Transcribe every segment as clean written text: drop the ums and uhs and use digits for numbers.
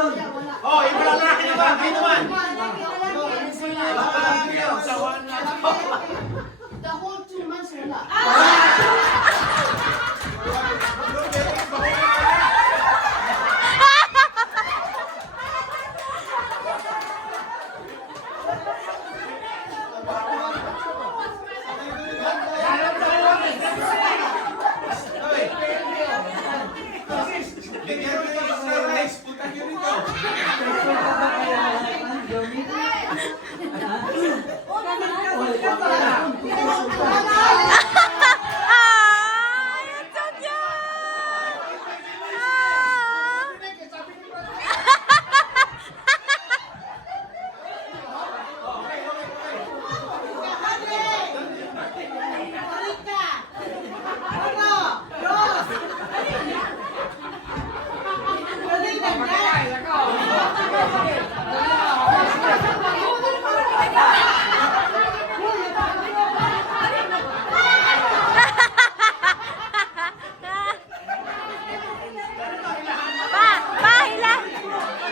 Oh, yung walang lalaki naman, kayo naman. The whole 2 months wala.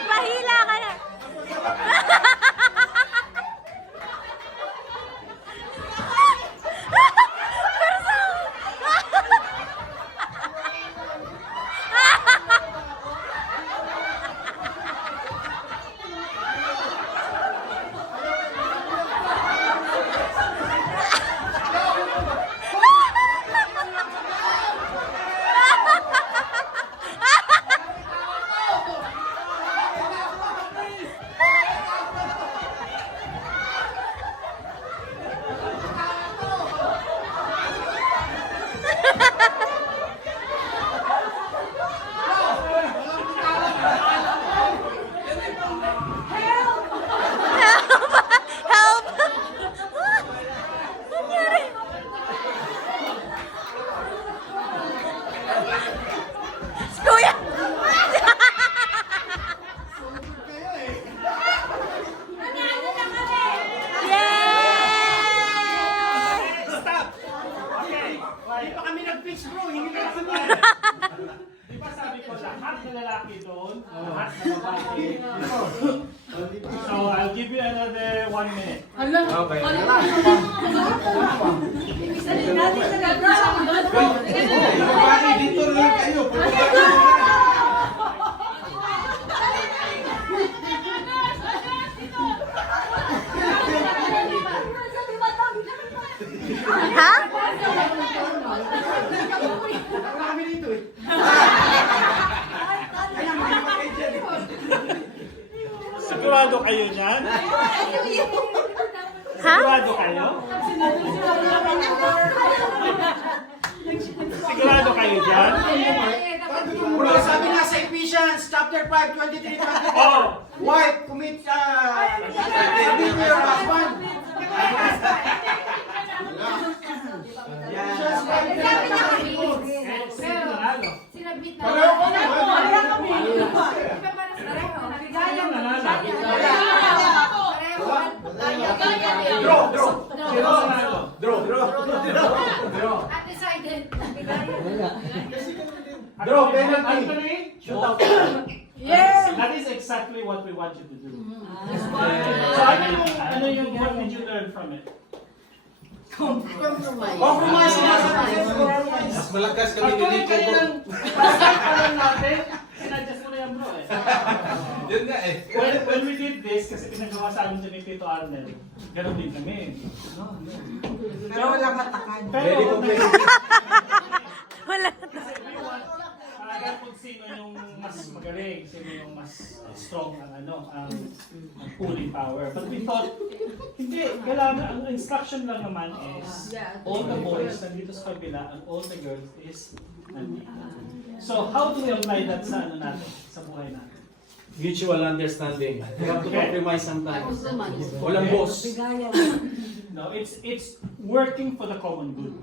Pahila ka na. Help! Nangyari? Si Kuya! Yay! Stop! Okay. Hindi pa kami nag-pitch bro, hindi ka kami. Di ba sabi ko lahat na lalaki doon, lahat na babae dito. So I'll give you another 1 minute. Okay. Bakit dito lang kayo? Ha? Kami dito eh. Sigurado kayo dyan? Ha? Sigurado kayo? Sigurado kayo dyan? Bro, sabi nga sa Ephesians chapter 5, 23-24. Oh! Wife, commit submit to your husband. Ephesians 5, Sino nanalo? Sinabit na. Pareho ko na. Sino nanalo? Draw, draw. Sino nanalo? Draw, draw. At decided. Draw, penalty. Anthony, shoot out. That is exactly what we want you to do. So ano yung what did you learn from it? Compromise na sa compromise. Mas malakas kami Actually, dito. kailan pa lang natin, sinadjust mo na yan bro eh. Yun nga eh. When we did this, kasi pinagawa sa amin ni Tito Arnel, ganun din kami. Pero walang matakan. Very Pero, competitive. Wala. talaga kung sino yung mas magaling, sino yung mas strong ang ang pulling power. But we thought, hindi, kailangan, ang instruction lang naman is, all the boys nandito sa kabila, and all the girls is nandito. So, how do we apply that sa natin, sa buhay natin? Mutual understanding. You have to compromise sometimes. Walang boss. No, it's working for the common good.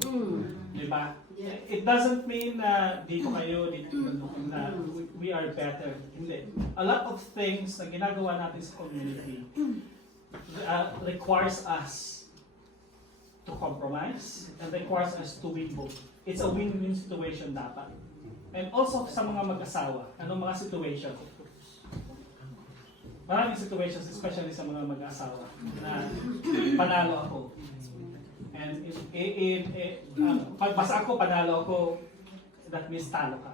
Diba? It doesn't mean na dito kayo, na we are better. Hindi. A lot of things na ginagawa natin sa community requires us to compromise and requires us to win both. It's a win-win situation dapat. And also sa mga mag-asawa, anong mga situation? maraming situations, especially sa mga mag-asawa, na panalo ako. And pag basta ako, panalo ako, that means talo ka.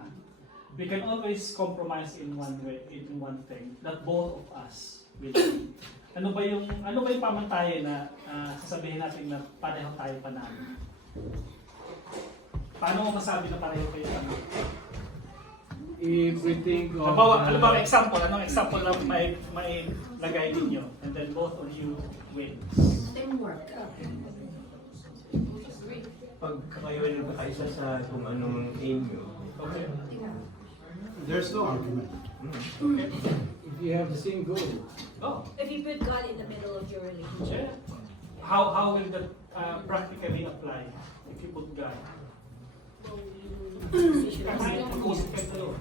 We can always compromise in one way, in one thing, that both of us will. Ano ba yung pamantayan na sasabihin natin na pareho tayo panalo? Paano mo masabi na pareho kayo panalo? If we think of... Halimbawa, example, anong example na may lagay ninyo? And then both of you win. Teamwork. Pag kayo ay nagkakaisa sa kung anong aim nyo, Okay. There's no argument. If you have the same goal. Oh, If you put God in the middle of your relationship. yeah. How will that practically apply if you put God? Kakain, mag-usap kayo dalawa.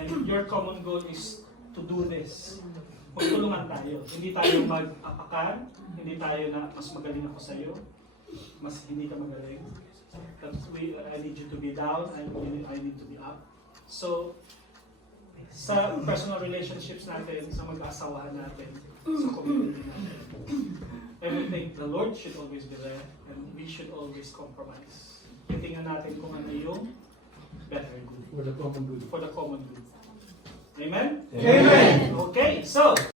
And your common goal is to do this. Magtulungan tayo. Hindi tayo mag-apakan, hindi tayo na mas magaling ako sa'yo, mas hindi ka magaling. That I need you to be down, I need to be up. So, sa personal relationships natin, sa mag-aasawahan natin, sa community natin, everything, the Lord should always be there, and we should always compromise. Titingnan natin kung ano yung better good, For the common good. for the common good. Amen? Amen. Okay, so,